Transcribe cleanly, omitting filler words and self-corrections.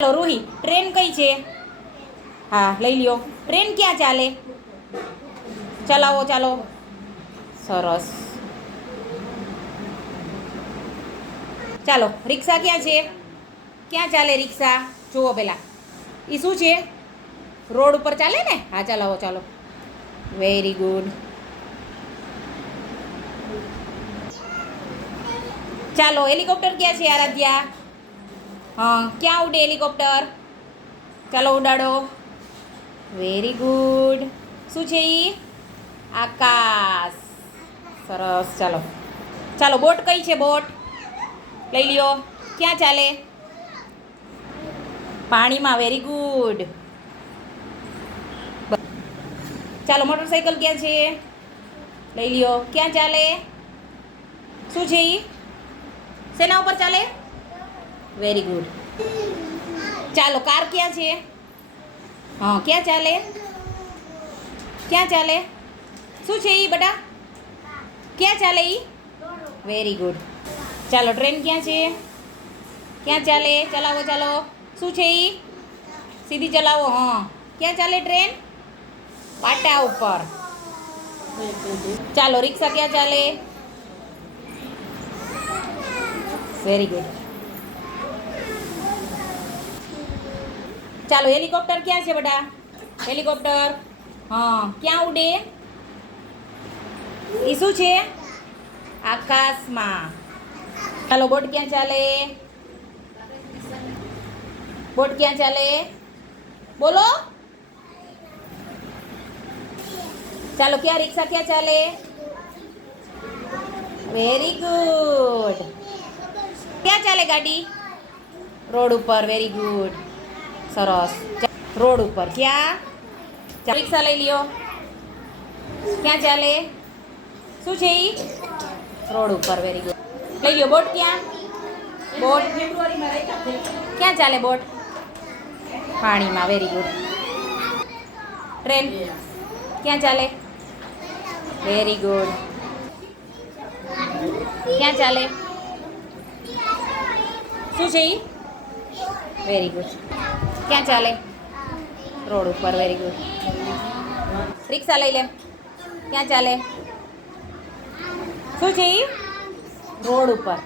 ચાલો રૂહી, ટ્રેન કઈ છે? હા લઈ લ્યો. ટ્રેન ક્યાં ચાલે? ચલાવો ચાલો. સરસ. ચાલો રિક્ષા ક્યાં છે? ક્યાં ચાલે રિક્ષા? જુઓ પેલા એ શું છે? રોડ ઉપર ચાલે ને? હા ચલાવો ચાલો. Very good. ચાલો હેલિકોપ્ટર ક્યાં છે આરાધ્યા? હા ક્યાં ઉડે હેલિકોપ્ટર? ચાલો ઉડાડો. Very good. શું છે એ? આકાશ. સરસ. ચાલો ચાલો બોટ કઈ છે? બોટ લઈ લ્યો. ક્યાં ચાલે? પાણીમાં. Very good. ચાલો મોટરસાઇકલ ક્યાં છે? લઈ લ્યો. ક્યાં ચાલે? શું છે એ? શેના ઉપર ચાલે? Very good. ચાલો કાર ક્યાં છે? હા ક્યાં ચાલે? ક્યાં ચાલે? શું છે એ બેટા? ક્યાં ચાલે એ? Very good. ચાલો ટ્રેન ક્યાં છે? ક્યાં ચાલે? ચલાવો ચાલો. શું છે એ? સીધી ચલાવો. હા ક્યાં ચાલે ટ્રેન? પાટા ઉપર. ચાલો રિક્ષા ક્યાં ચાલે? Very good. ચાલો હેલિકોપ્ટર ક્યાં છે બેટા? હેલિકોપ્ટર હા ક્યાં ઉડે? એ શું છે? આકાશમાં. ચાલો બોટ ક્યાં ચાલે? બોટ ક્યાં ચાલે? બોલો. ચાલો ક્યાં રિક્ષા ક્યાં ચાલે? Very good. ક્યાં ચાલે ગાડી? રોડ ઉપર. Very good. સરસ. રોડ ઉપર. ક્યાં? રિક્ષા લઈ લ્યો. ક્યાં ચાલે? શું છે એ? રોડ ઉપર. Very good. લઈ લ્યો. બોટ ક્યાં? બોટ ક્યાં ચાલે? બોટ પાણીમાં. Very good. ટ્રેન ક્યાં ચાલે? Very good. ક્યાં ચાલે? શું છે એ? Very good. ક્યાં ચાલે? રોડ ઉપર. Very good. રિક્ષા લઈ લે. ક્યાં ચાલે? શું છે એ? રોડ ઉપર.